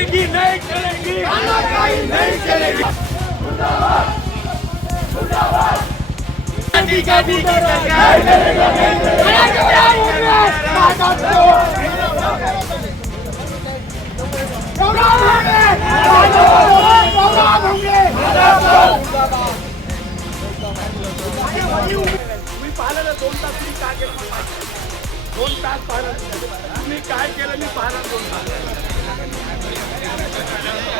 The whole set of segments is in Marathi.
चलेगी नहीं चलेगी, नहीं चलेगी। तुम्ही पाहिलं ना 2 तास तुम्ही काय केलं? 2 तास पाहिलं तुम्ही काय केलं? मी पाहिलं 2 तास.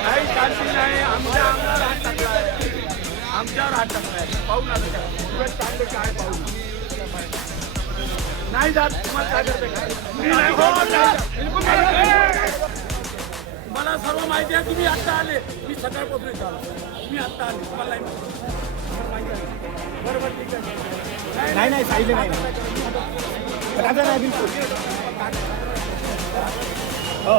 काही शांती नाही. आमच्या आमदार हात टाकलाय, आमच्यावर हात टाकलाय. पाहू ना चांगलं काय पाहू नाही जात. तुम्हाला काय करते मला सर्व माहिती आहे. तुम्ही आत्ता आले, मी सकाळपासून येत आलो. मी आत्ता आले, तुम्हाला नाही माहिती आहे. बरोबर ठीक आहे. नाही सांगितलं नाही बिलकुल. हो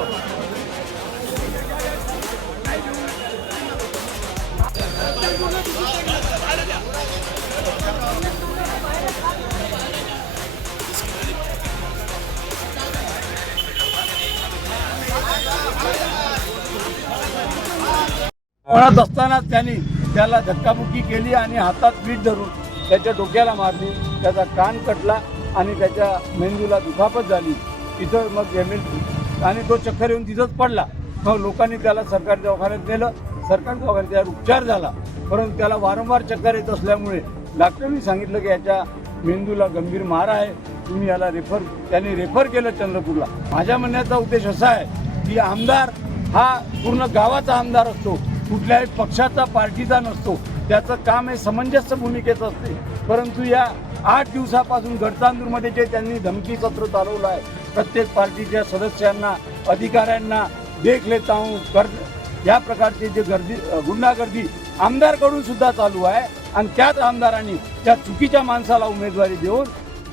पळत असताना त्यांनी त्याला धक्काबुक्की केली आणि हातात वीट धरून त्याच्या डोक्याला मारली. त्याचा कान कटला आणि त्याच्या मेंदूला दुखापत झाली. तिथं मग एमएलसी आणि तो चक्कर येऊन तिथंच पडला. मग लोकांनी त्याला सरकारी दवाखान्यात नेलं. सरकारी दवाखान्यात त्यावर उपचार झाला, परंतु त्याला वारंवार चक्कर येत असल्यामुळे डॉक्टरांनी सांगितलं की याच्या मेंदूला गंभीर मार आहे, तुम्ही याला त्यांनी रेफर केलं चंद्रपूरला. माझ्या म्हणण्याचा उद्देश असा आहे की आमदार हा पूर्ण गावाचा आमदार असतो, कुठल्याही पक्षाचा पार्टीचा नसतो. त्याचं काम हे समंजस्य भूमिकेचं असते. परंतु या 8 दिवसापासून गडचांदूरमध्ये जे त्यांनी धमकी सत्र चालवलं आहे, प्रत्येक पार्टीच्या सदस्यांना अधिकाऱ्यांना देख लेता हूं या प्रकारची जे गुंडागर्दी आमदारकडून सुद्धा चालू आहे. आणि त्याच आमदारांनी त्या चुकीच्या माणसाला उमेदवारी देऊन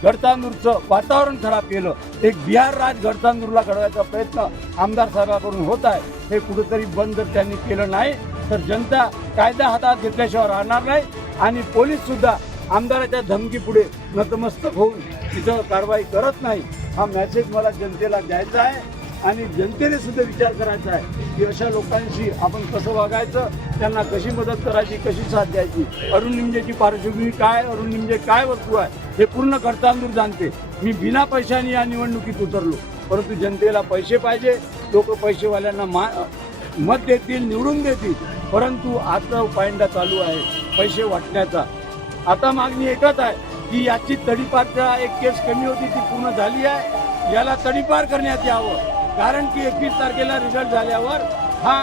गडचांदूरचं वातावरण खराब केलं. एक बिहार राज गडचांदूरला घडवायचा प्रयत्न आमदार साहेबांकडून होत आहे. हे कुठेतरी बंद जर त्यांनी केलं नाही तर जनता कायदा हातात घेतल्याशिवाय राहणार नाही. आणि पोलीस सुद्धा आमदाराच्या धमकीपुढे नतमस्तक होऊन तिथं कारवाई करत नाही. हा मेसेज मला जनतेला द्यायचा आहे आणि जनतेने सुद्धा विचार करायचा आहे की अशा लोकांशी आपण कसं वागायचं, त्यांना कशी मदत करायची, कशी साथ द्यायची. अरुण निमजेची पार्श्वभूमी काय, अरुण निमजे काय वस्तू आहे हे पूर्ण गडचांदूर जाणते. मी बिना पैशाने या निवडणुकीत उतरलो, परंतु जनतेला पैसे पाहिजे. लोक पैसेवाल्यांना मत देतील, निवडून देतील, परंतु आता पायंडा चालू आहे पैसे वाटण्याचा. आता मागणी एकच आहे की याची तडीपारच्या एक केस कमी होती ती पूर्ण झाली आहे. याला तडीपार करण्यात यावं, कारण की 21 तारखेला रिझल्ट झाल्यावर हा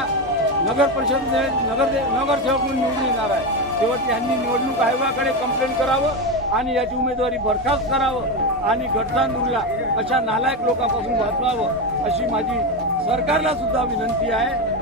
नगर परिषद नगरसेवक म्हणून निवडून येणार आहे. तेव्हा त्यांनी निवडणूक आयोगाकडे कंप्लेंट करावं आणि याची उमेदवारी बरखास्त करावं आणि गडचांदूरला अशा नालायक लोकांपासून वाचवावं अशी माझी सरकारला सुद्धा विनंती आहे.